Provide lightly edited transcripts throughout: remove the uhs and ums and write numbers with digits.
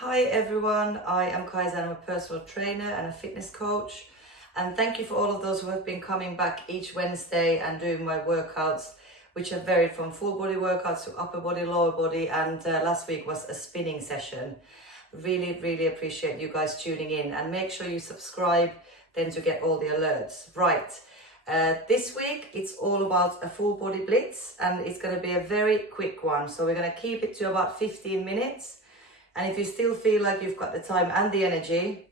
Hi everyone, I am Kaisa. I'm a personal trainer and a fitness coach, and thank you for all of those who have been coming back each Wednesday and doing my workouts, which have varied from full body workouts to upper body, lower body, and last week was a spinning session. Really appreciate you guys tuning in, and make sure you subscribe then to get all the alerts. Right, this week it's all about a full body blitz, and it's going to be a very quick one, so we're going to keep it to about 15 minutes. And if you still feel like you've got the time and the energy,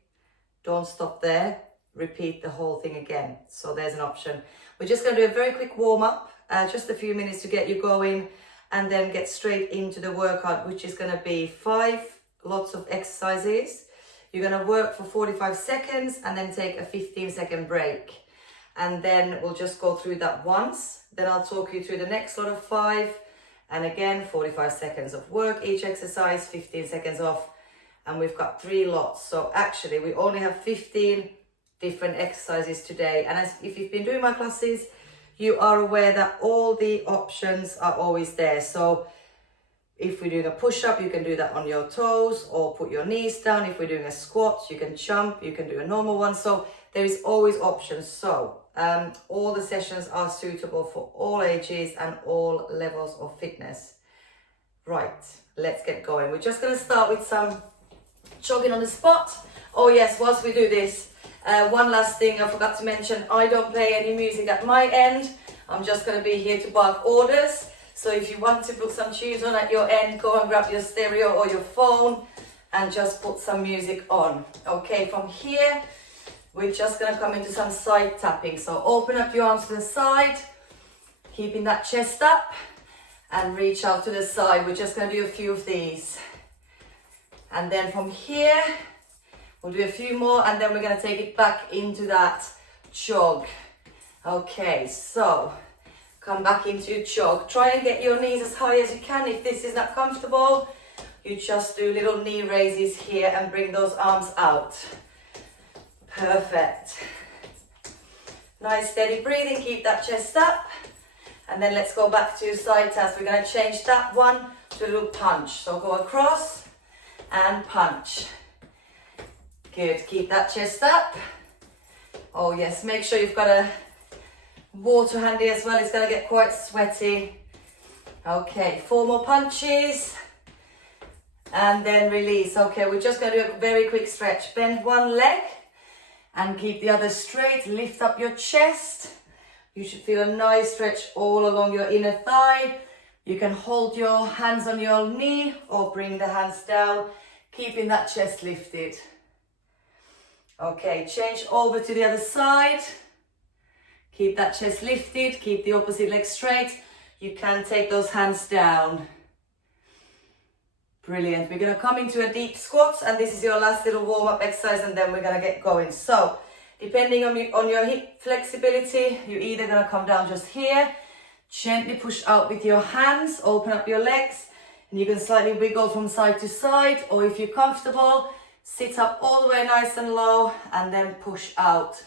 don't stop there. Repeat the whole thing again. So there's an option. We're just going to do a very quick warm up, just a few minutes to get you going, and then get straight into the workout, which is going to be 5 lots of exercises. You're going to work for 45 seconds and then take a 15-second break. And then we'll just go through that once. Then I'll talk you through the next lot of 5. And again, 45 seconds of work, each exercise, 15 seconds off. And we've got 3 lots. So actually, we only have 15 different exercises today. And if you've been doing my classes, you are aware that all the options are always there. So if we're doing a push-up, you can do that on your toes or put your knees down. If we're doing a squat, you can jump, you can do a normal one. So there is always options. So all the sessions are suitable for all ages and all levels of fitness. Right, let's get going. We're just going to start with some jogging on the spot. Oh yes, whilst we do this, one last thing I forgot to mention, I don't play any music at my end. I'm just going to be here to bark orders. So if you want to put some tunes on at your end, go and grab your stereo or your phone and just put some music on. Okay, from here, we're just going to come into some side tapping. So open up your arms to the side, keeping that chest up, and reach out to the side. We're just going to do a few of these. And then from here, we'll do a few more, and then we're going to take it back into that jog. Okay, so come back into your jog. Try and get your knees as high as you can. If this is not comfortable, you just do little knee raises here and bring those arms out. Perfect. Nice steady breathing, keep that chest up. And then let's go back to side taps. We're going to change that one to a little punch. So go across and punch. Good, keep that chest up. Oh yes, make sure you've got a water handy as well. It's going to get quite sweaty. Okay, 4 more punches. And then release. Okay, we're just going to do a very quick stretch. Bend one leg. And keep the other straight, lift up your chest. You should feel a nice stretch all along your inner thigh. You can hold your hands on your knee or bring the hands down, keeping that chest lifted. Okay, change over to the other side. Keep that chest lifted, keep the opposite leg straight. You can take those hands down. Brilliant. We're going to come into a deep squat, and this is your last little warm-up exercise, and then we're going to get going. So depending on your hip flexibility, you're either going to come down just here, gently push out with your hands, open up your legs, and you can slightly wiggle from side to side, or if you're comfortable, sit up all the way nice and low and then push out.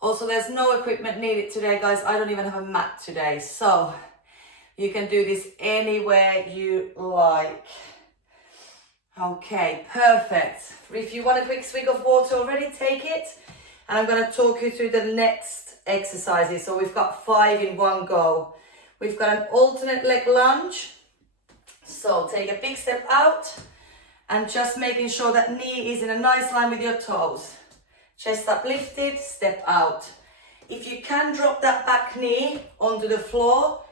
Also, there's no equipment needed today, guys. I don't even have a mat today, so you can do this anywhere you like. Okay, perfect. If you want a quick swig of water already, take it. And I'm going to talk you through the next exercises. So we've got 5 in one go. We've got an alternate leg lunge. So take a big step out and just making sure that knee is in a nice line with your toes. Chest up lifted, step out. If you can drop that back knee onto the floor,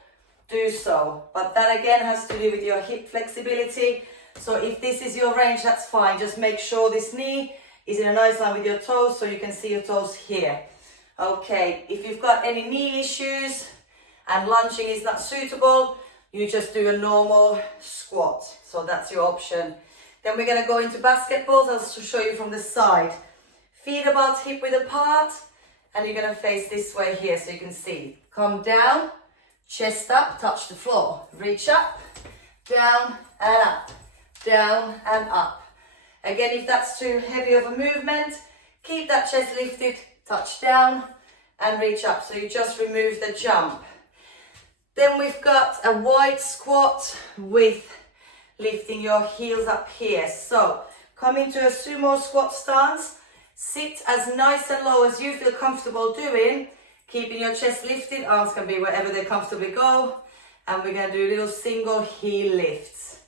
do so. But that again has to do with your hip flexibility. So if this is your range, that's fine. Just make sure this knee is in a nice line with your toes so you can see your toes here. Okay, if you've got any knee issues and lunging is not suitable, you just do a normal squat. So that's your option. Then we're going to go into basketballs. I'll show you from the side. Feet about hip width apart, and you're going to face this way here so you can see. Come down, chest up, touch the floor. Reach up, down and up. Down and up. Again, if that's too heavy of a movement, keep that chest lifted, touch down and reach up. So you just remove the jump. Then we've got a wide squat with lifting your heels up here. So Come into a sumo squat stance. Sit as nice and low as you feel comfortable doing, keeping your chest lifted. Arms can be wherever they comfortably go. And we're going to do little single heel lifts.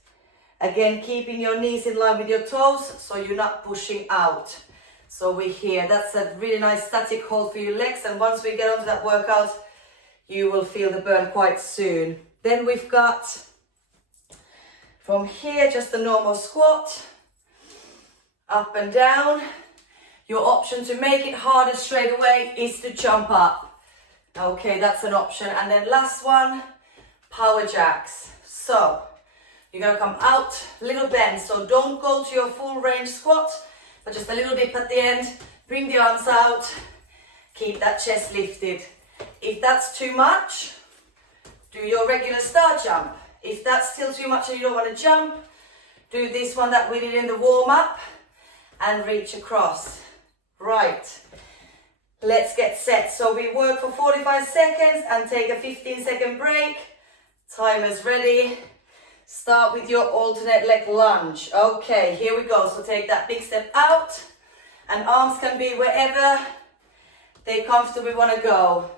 Again, keeping your knees in line with your toes so you're not pushing out. So we're here. That's a really nice static hold for your legs. And once we get onto that workout, you will feel the burn quite soon. Then we've got from here just the normal squat, up and down. Your option to make it harder straight away is to jump up. Okay, that's an option. And then last one, power jacks. So you're gonna come out, little bend. So don't go to your full range squat, but just a little dip at the end. Bring the arms out, keep that chest lifted. If that's too much, do your regular star jump. If that's still too much and you don't want to jump, do this one that we did in the warm-up and reach across. Right, let's get set. So we work for 45 seconds and take a 15-second break. Timer's ready. Start with your alternate leg lunge. Okay, here we go. So take that big step out, and arms can be wherever they comfortably want to go.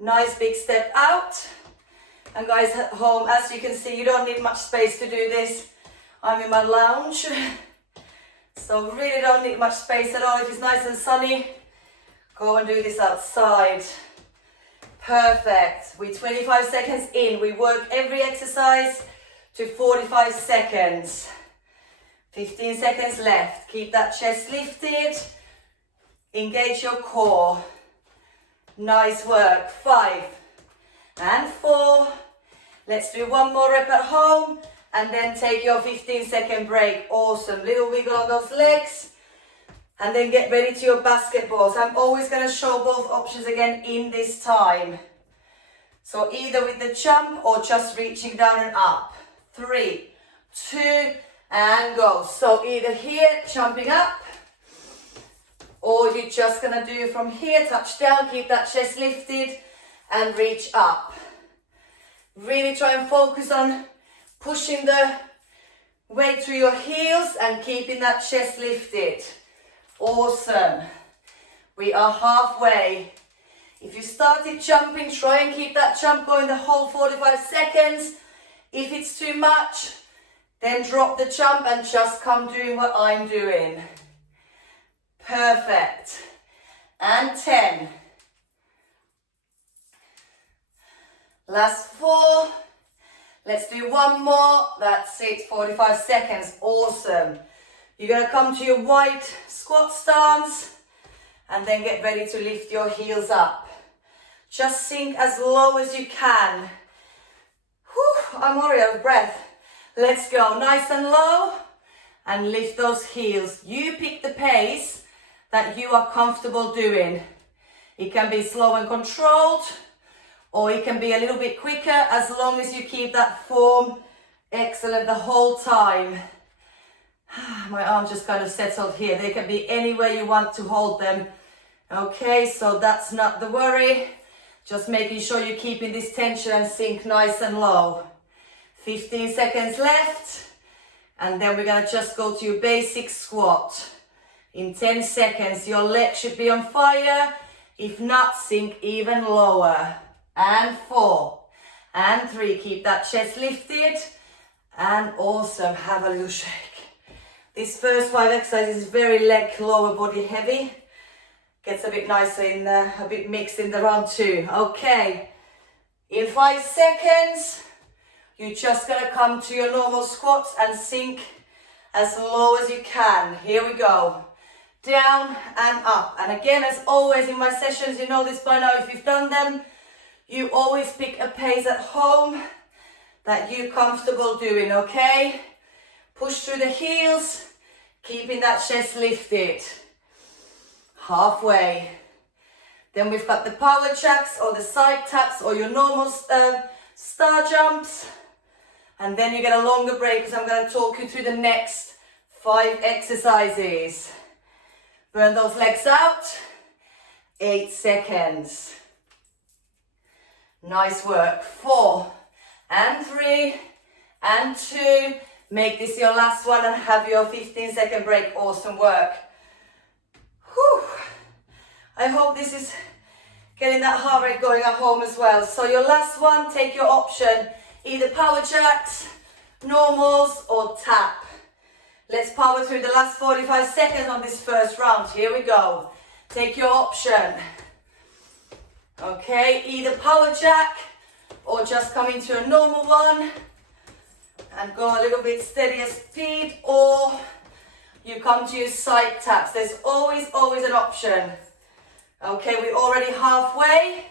Nice big step out. And guys at home, as you can see, you don't need much space to do this. I'm in my lounge. So really don't need much space at all. If it's nice and sunny, go and do this outside. Perfect. We're 25 seconds in. We work every exercise to 45 seconds. 15 seconds left. Keep that chest lifted. Engage your core. Nice work. 5 and 4. Let's do one more rep at home. And then take your 15-second break. Awesome. Little wiggle on those legs. And then get ready to your basketballs. I'm always going to show both options again in this time. So either with the jump or just reaching down and up. 3, 2, and go. So either here, jumping up, or you're just going to do from here, touch down, keep that chest lifted, and reach up. Really try and focus on pushing the weight through your heels and keeping that chest lifted. Awesome. We are halfway. If you started jumping, try and keep that jump going the whole 45 seconds. If it's too much, then drop the jump and just come doing what I'm doing. Perfect. And 10. Last 4. Let's do one more. That's it, 45 seconds. Awesome. You're going to come to your wide squat stance and then get ready to lift your heels up. Just sink as low as you can. Whew, I'm already out of breath. Let's go. Nice and low and lift those heels. You pick the pace that you are comfortable doing. It can be slow and controlled, or it can be a little bit quicker, as long as you keep that form excellent the whole time. My arm just kind of settled here. They can be anywhere you want to hold them. Okay, so that's not the worry. Just making sure you're keeping this tension and sink nice and low. 15 seconds left. And then we're going to just go to your basic squat. In 10 seconds, your leg should be on fire. If not, sink even lower. And 4 and 3. Keep that chest lifted. And awesome. Have a little shake. This first 5 exercises is very leg, lower body heavy. Gets a bit nicer in the, a bit mixed in the round 2. Okay. In 5 seconds, you're just going to come to your normal squats and sink as low as you can. Here we go. Down and up. And again, as always in my sessions, you know this by now if you've done them, you always pick a pace at home that you're comfortable doing, okay? Push through the heels, keeping that chest lifted. Halfway. Then we've got the power jacks or the side taps or your normal star jumps. And then you get a longer break because I'm going to talk you through the next 5 exercises. Burn those legs out. 8 seconds. Nice work. 4 and 3 and 2 Make this your last one and have your 15-second break. Awesome work. Whew. I hope this is getting that heart rate going at home as well. So your last one, take your option. Either power jacks, normals, or tap. Let's power through the last 45 seconds on this first round. Here we go. Take your option. Okay, either power jack or just come into a normal one and go a little bit steadier speed, or you come to your side taps. There's always an option. Okay, we're already halfway.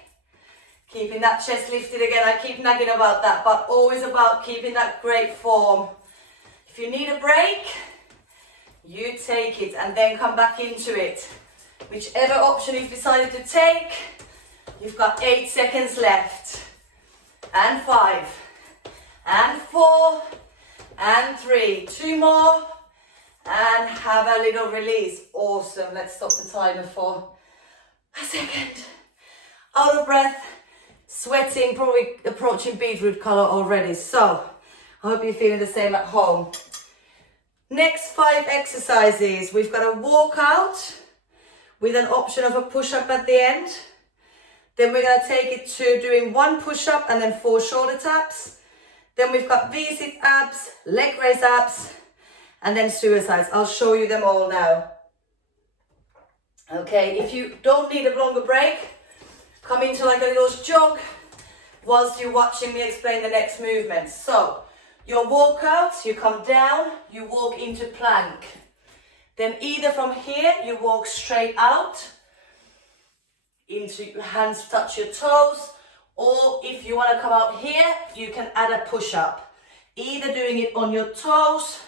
Keeping that chest lifted again. I keep nagging about that, but always about keeping that great form. If you need a break, you take it and then come back into it. Whichever option you've decided to take, you've got 8 seconds left. And 5, and 4, and 3. 2 more, and have a little release. Awesome. Let's stop the timer for a second. Out of breath, sweating, probably approaching beetroot color already. So I hope you're feeling the same at home. Next 5 exercises. We've got a walkout with an option of a push-up at the end. Then we're going to take it to doing 1 push-up and then 4 shoulder taps. Then we've got V-sit abs, leg raise abs, and then suicides. I'll show you them all now. Okay, if you don't need a longer break, come into like a little jog whilst you're watching me explain the next movement. So, your walkouts, you come down, you walk into plank. Then either from here, you walk straight out, into your hands touch your toes, or if you want to come out here, you can add a push-up. Either doing it on your toes,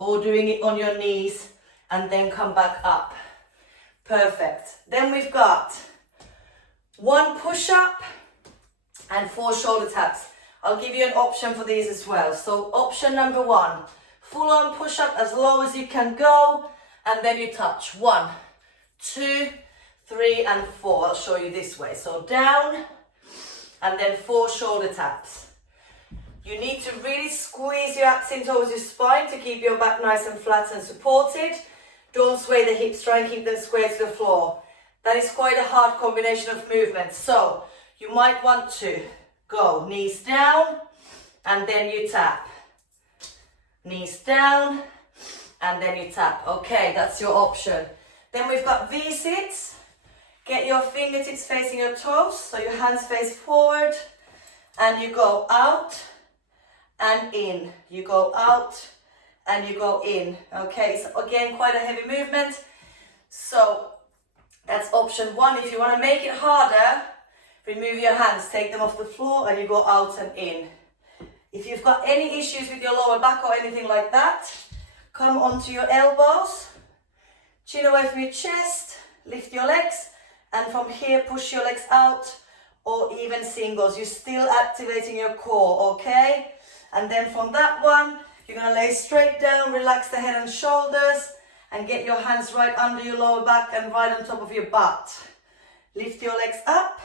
or doing it on your knees, and then come back up. Perfect. Then we've got 1 push-up and 4 shoulder taps. I'll give you an option for these as well. So option number 1, full-on push-up as low as you can go, and then you touch. 1, 2, 3, and 4. I'll show you this way. So down, and then 4 shoulder taps. You need to really squeeze your abs in towards your spine to keep your back nice and flat and supported. Don't sway the hips, try and keep them square to the floor. That is quite a hard combination of movements. So you might want to go knees down, and then you tap. Knees down, and then you tap. Okay, that's your option. Then we've got V-sits. Get your fingertips facing your toes, so your hands face forward, and you go out and in. You go out and you go in. Okay, so again, quite a heavy movement. So that's option 1. If you want to make it harder, remove your hands, take them off the floor, and you go out and in. If you've got any issues with your lower back or anything like that, come onto your elbows, chin away from your chest, lift your legs, and from here push your legs out, or even singles. You're still activating your core, okay? And then from that one, you're going to lay straight down, relax the head and shoulders, and get your hands right under your lower back and right on top of your butt. Lift your legs up,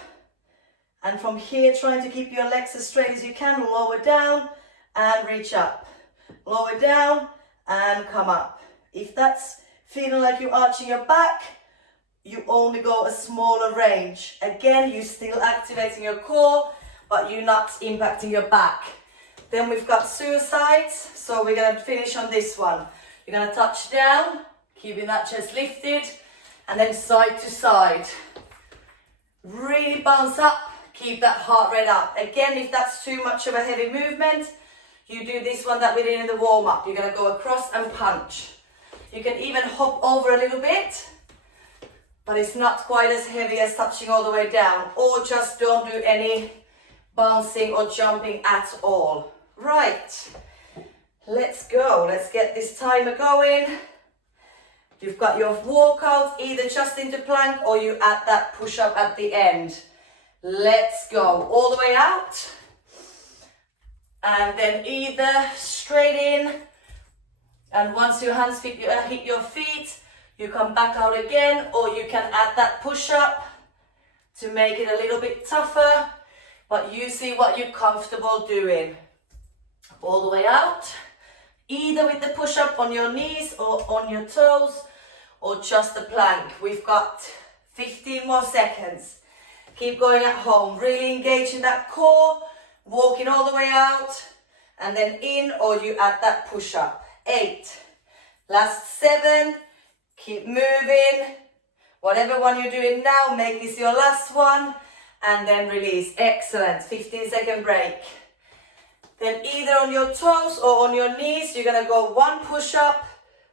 and from here, trying to keep your legs as straight as you can, lower down and reach up. Lower down and come up. If that's feeling like you're arching your back, you only go a smaller range. Again, you're still activating your core, but you're not impacting your back. Then we've got suicides, so we're going to finish on this one. You're going to touch down, keeping that chest lifted, and then side to side. Really bounce up, keep that heart rate up. Again, if that's too much of a heavy movement, you do this one that we did in the warm-up. You're going to go across and punch. You can even hop over a little bit, but it's not quite as heavy as touching all the way down, or just don't do any bouncing or jumping at all. Right, let's go. Let's get this timer going. You've got your walkout, either just into plank or you add that push-up at the end. Let's go all the way out, and then either straight in, and once your hands hit your feet, you come back out again, or you can add that push-up to make it a little bit tougher, but you see what you're comfortable doing. All the way out, either with the push-up on your knees or on your toes, or just the plank. We've got 15 more seconds. Keep going at home, really engaging that core, walking all the way out, and then in, or you add that push-up. 8, last 7, keep moving. Whatever one you're doing now, make this your last one, and then release. Excellent, 15-second break. Then either on your toes or on your knees, you're gonna go 1 push-up,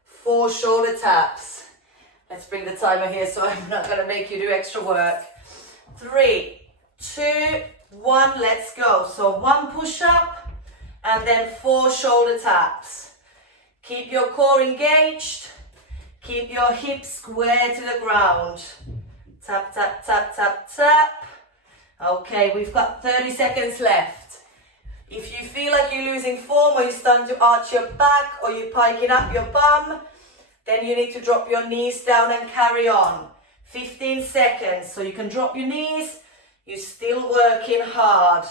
4 shoulder taps. Let's bring the timer here so I'm not gonna make you do extra work. 3, 2, 1, let's go. So 1 push-up and then 4 shoulder taps. Keep your core engaged. Keep your hips square to the ground. Tap, tap, tap, tap, tap. Okay, we've got 30 seconds left. If you feel like you're losing form or you're starting to arch your back or you're piking up your bum, then you need to drop your knees down and carry on. 15 seconds, so you can drop your knees, you're still working hard.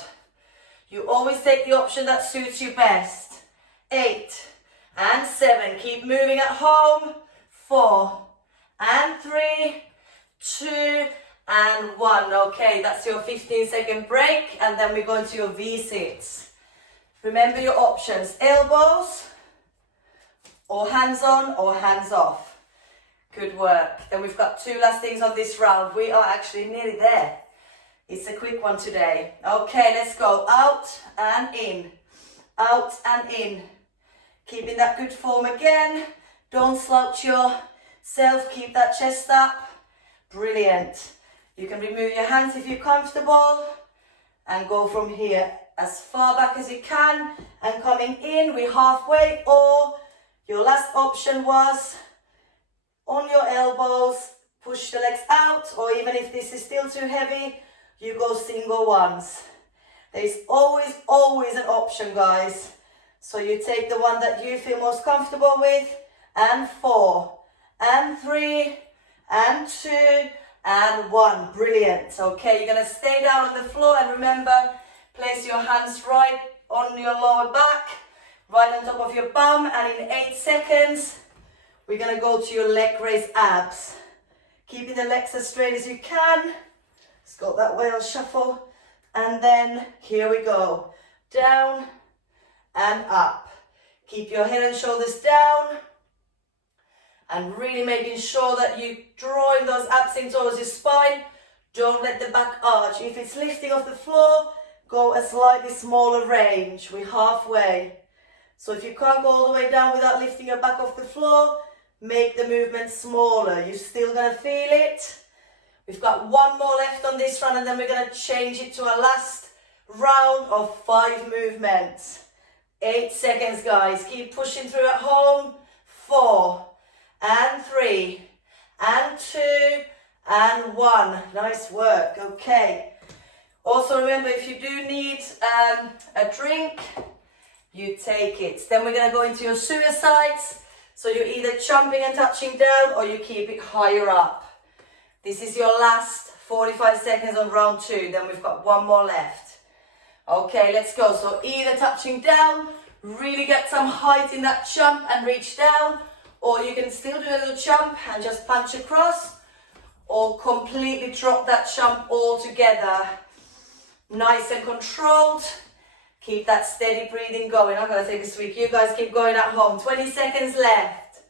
You always take the option that suits you best. 8 and 7, keep moving at home. 4 and 3, 2 and 1. Okay, that's your 15-second break, and then we go into your V-sits. Remember your options, elbows, or hands on or hands off. Good work. Then we've got 2 last things on this round. We are actually nearly there. It's a quick one today. Okay, let's go out and in, out and in. Keeping that good form again. Don't slouch yourself, keep that chest up. Brilliant. You can remove your hands if you're comfortable and go from here as far back as you can, and coming in, we're halfway, or your last option was on your elbows, push the legs out, or even if this is still too heavy, you go single ones. There's always an option, guys. So you take the one that you feel most comfortable with, and 4, and 3, and 2, and 1. Brilliant. Okay, you're gonna stay down on the floor, and remember, place your hands right on your lower back, right on top of your bum, and in 8 seconds, we're gonna go to your leg raise abs. Keeping the legs as straight as you can. Let's go that way, I'll shuffle. And then, here we go. Down and up. Keep your head and shoulders down. And really making sure that you're drawing those abs in towards your spine. Don't let the back arch. If it's lifting off the floor, go a slightly smaller range. We're halfway. So if you can't go all the way down without lifting your back off the floor, make the movement smaller. You're still gonna feel it. We've got 1 more left on this round, and then we're gonna change it to our last round of 5 movements. 8 seconds, guys. Keep pushing through at home. 4 and 3 and 2 and 1. Nice work. Okay. Also remember, if you do need a drink, you take it. Then we're going to go into your suicides. So you're either jumping and touching down, or you keep it higher up. This is your last 45 seconds on round 2. Then we've got 1 more left. Okay, let's go. So either touching down, really get some height in that jump and reach down, or you can still do a little jump and just punch across, or completely drop that jump all together. Nice and controlled. Keep that steady breathing going. I'm going to take a swig. You guys keep going at home. 20 seconds left.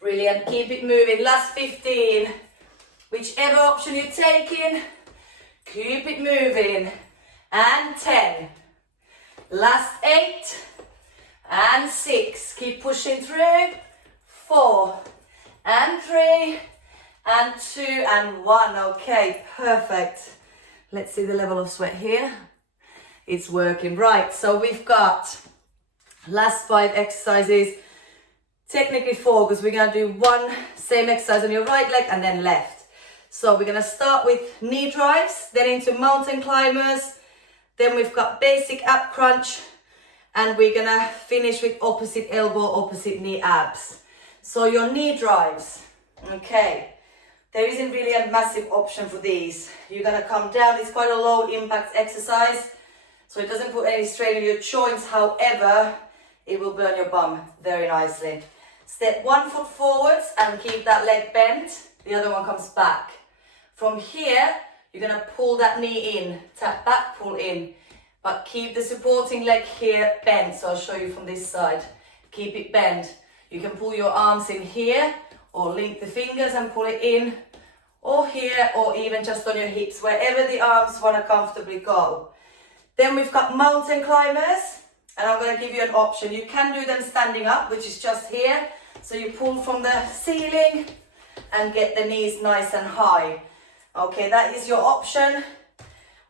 Brilliant. Keep it moving. Last 15. Whichever option you're taking, keep it moving. And 10. Last 8. And 6. Keep pushing through. 4. And 3. And 2 and 1. Okay, perfect. Let's see the level of sweat here. It's working. Right, so we've got last 5 exercises. Technically 4, because we're going to do 1 same exercise on your right leg and then left. So we're going to start with knee drives, then into mountain climbers. Then we've got basic ab crunch. And we're going to finish with opposite elbow, opposite knee abs. So your knee drives. Okay. There isn't really a massive option for these. You're going to come down. It's quite a low impact exercise. So it doesn't put any strain on your joints, however, it will burn your bum very nicely. Step one foot forwards and keep that leg bent. The other one comes back. From here, you're gonna pull that knee in, tap back, pull in. But keep the supporting leg here bent. So I'll show you from this side. Keep it bent. You can pull your arms in here or link the fingers and pull it in, or here, or even just on your hips, wherever the arms wanna comfortably go. Then we've got mountain climbers, and I'm gonna give you an option. You can do them standing up, which is just here. So you pull from the ceiling and get the knees nice and high. Okay, that is your option.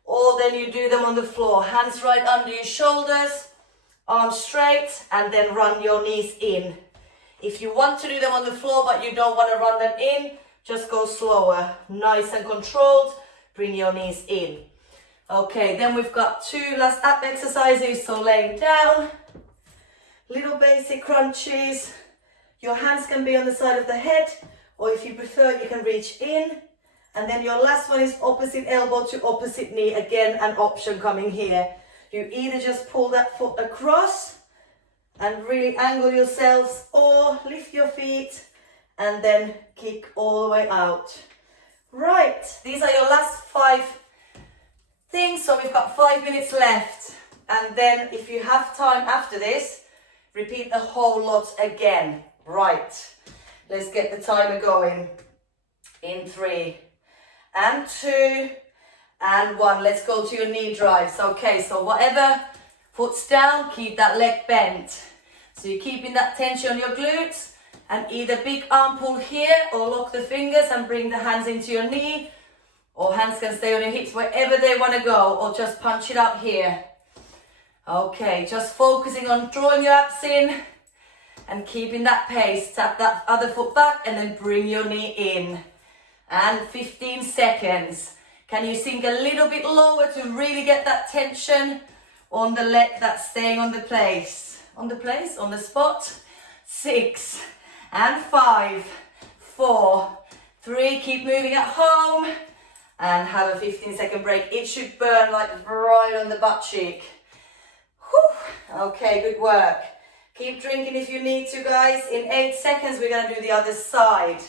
Or then you do them on the floor. Hands right under your shoulders, arms straight, and then run your knees in. If you want to do them on the floor, but you don't want to run them in, just go slower. Nice and controlled, bring your knees in. Okay, then we've got two last ab exercises. So laying down, little basic crunches. Your hands can be on the side of the head, or if you prefer, you can reach in. And then your last one is opposite elbow to opposite knee. Again, an option coming here. You either just pull that foot across and really angle yourselves, or lift your feet and then kick all the way out. Right, these are your last 5 things. So we've got 5 minutes left. And then if you have time after this, repeat the whole lot again. Right, let's get the timer going. In 3 and 2 and 1. Let's go to your knee drives. Okay, so whatever, foot's down, keep that leg bent. So you're keeping that tension on your glutes, and either big arm pull here or lock the fingers and bring the hands into your knee, or hands can stay on your hips wherever they want to go, or just punch it up here. Okay, just focusing on drawing your abs in and keeping that pace. Tap that other foot back and then bring your knee in. And 15 seconds. Can you sink a little bit lower to really get that tension on the leg that's staying on the place? On the spot. 6 and 5, 4, 3. Keep moving at home and have a 15-second break. It should burn like right on the butt cheek. Whew. Okay, good work. Keep drinking if you need to, guys. In 8 seconds, we're gonna do the other side.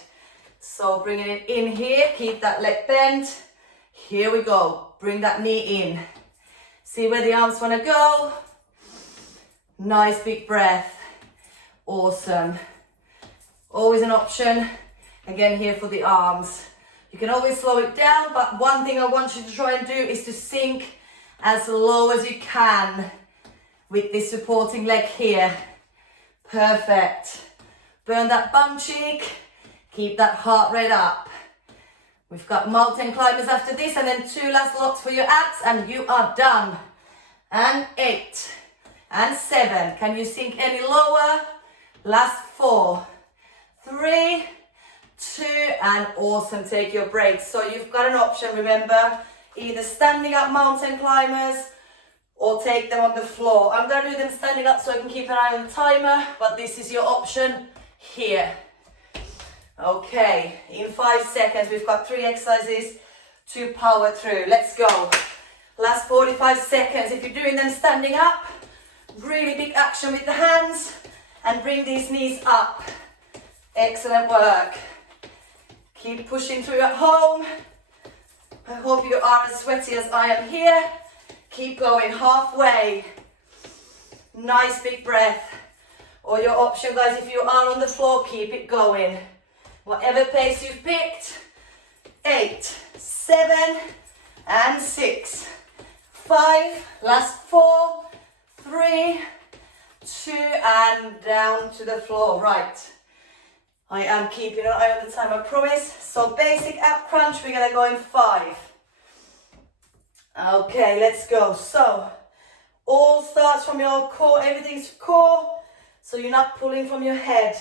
So bringing it in here, keep that leg bent. Here we go, bring that knee in. See where the arms wanna go. Nice big breath, awesome. Always an option, again here for the arms. You can always slow it down, but one thing I want you to try and do is to sink as low as you can with this supporting leg here. Perfect. Burn that bum cheek. Keep that heart rate up. We've got mountain climbers after this, and then 2 last lots for your abs, and you are done. And 8 and 7. Can you sink any lower? Last 4, 3, 2, and awesome. Take your break. So you've got an option, remember, either standing up mountain climbers or take them on the floor. I'm going to do them standing up so I can keep an eye on the timer, but this is your option here. Okay, in 5 seconds, we've got 3 exercises to power through. Let's go. Last 45 seconds. If you're doing them standing up, really big action with the hands and bring these knees up. Excellent work. Keep pushing through at home. I hope you are as sweaty as I am here. Keep going halfway. Nice big breath. Or your option, guys, if you are on the floor, keep it going. Whatever pace you've picked. 8, 7, and 6, 5, last 4, 3, 2, and down to the floor. Right. I am keeping an eye on the time, I promise. So basic ab crunch, we're gonna go in 5. Okay, let's go. So, all starts from your core, everything's core, so you're not pulling from your head.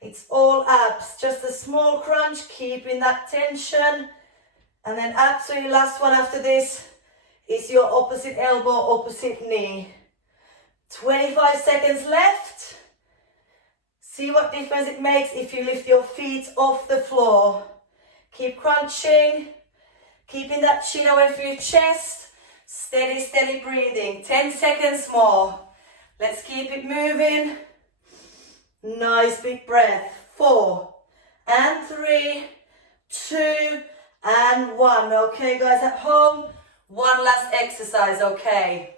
It's all abs, just a small crunch, keeping that tension. And then absolutely last one after this is your opposite elbow, opposite knee. 25 seconds left. See what difference it makes if you lift your feet off the floor. Keep crunching, keeping that chin away from your chest, Steady, steady breathing. 10 seconds more. Let's keep it moving. Nice big breath. 4 and 3, 2 and 1. Okay, guys at home, one last exercise, okay?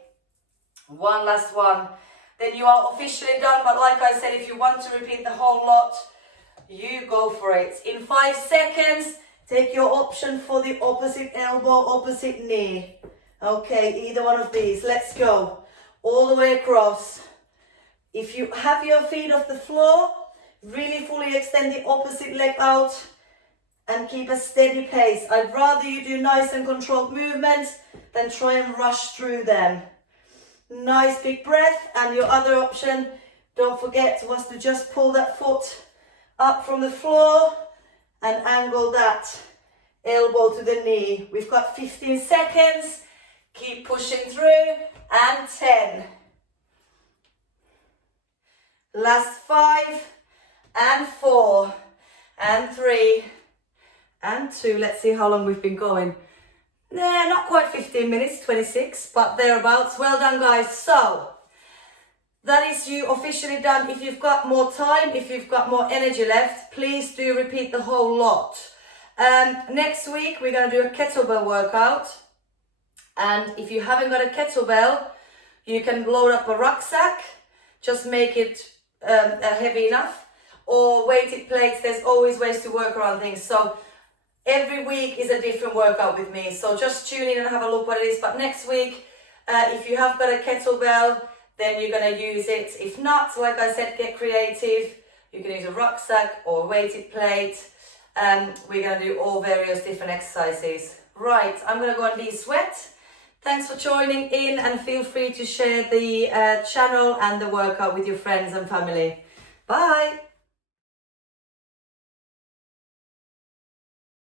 One last one. Then you are officially done, but like I said, if you want to repeat the whole lot, you go for it. In 5 seconds, take your option for the opposite elbow, opposite knee. Okay, either one of these. Let's go. All the way across. If you have your feet off the floor, really fully extend the opposite leg out and keep a steady pace. I'd rather you do nice and controlled movements than try and rush through them. Nice big breath, and your other option, don't forget, was to just pull that foot up from the floor and angle that elbow to the knee. We've got 15 seconds. Keep pushing through, and 10. Last 5 and 4 and 3 and 2. Let's see how long we've been going. Nah, not quite 15 minutes, 26, but thereabouts. Well done, guys. So that is you officially done. If you've got more time, if you've got more energy left, please do repeat the whole lot. Next week, we're going to do a kettlebell workout. And if you haven't got a kettlebell, you can load up a rucksack. Just make it heavy enough. Or weighted plates. There's always ways to work around things. So every week is a different workout with me. So just tune in and have a look what it is. But next week, if you have got a kettlebell, then you're going to use it. If not, like I said, get creative. You can use a rucksack or a weighted plate. We're going to do all various different exercises. Right, I'm going to go and de-sweat. Thanks for joining in, and feel free to share the channel and the workout with your friends and family. Bye.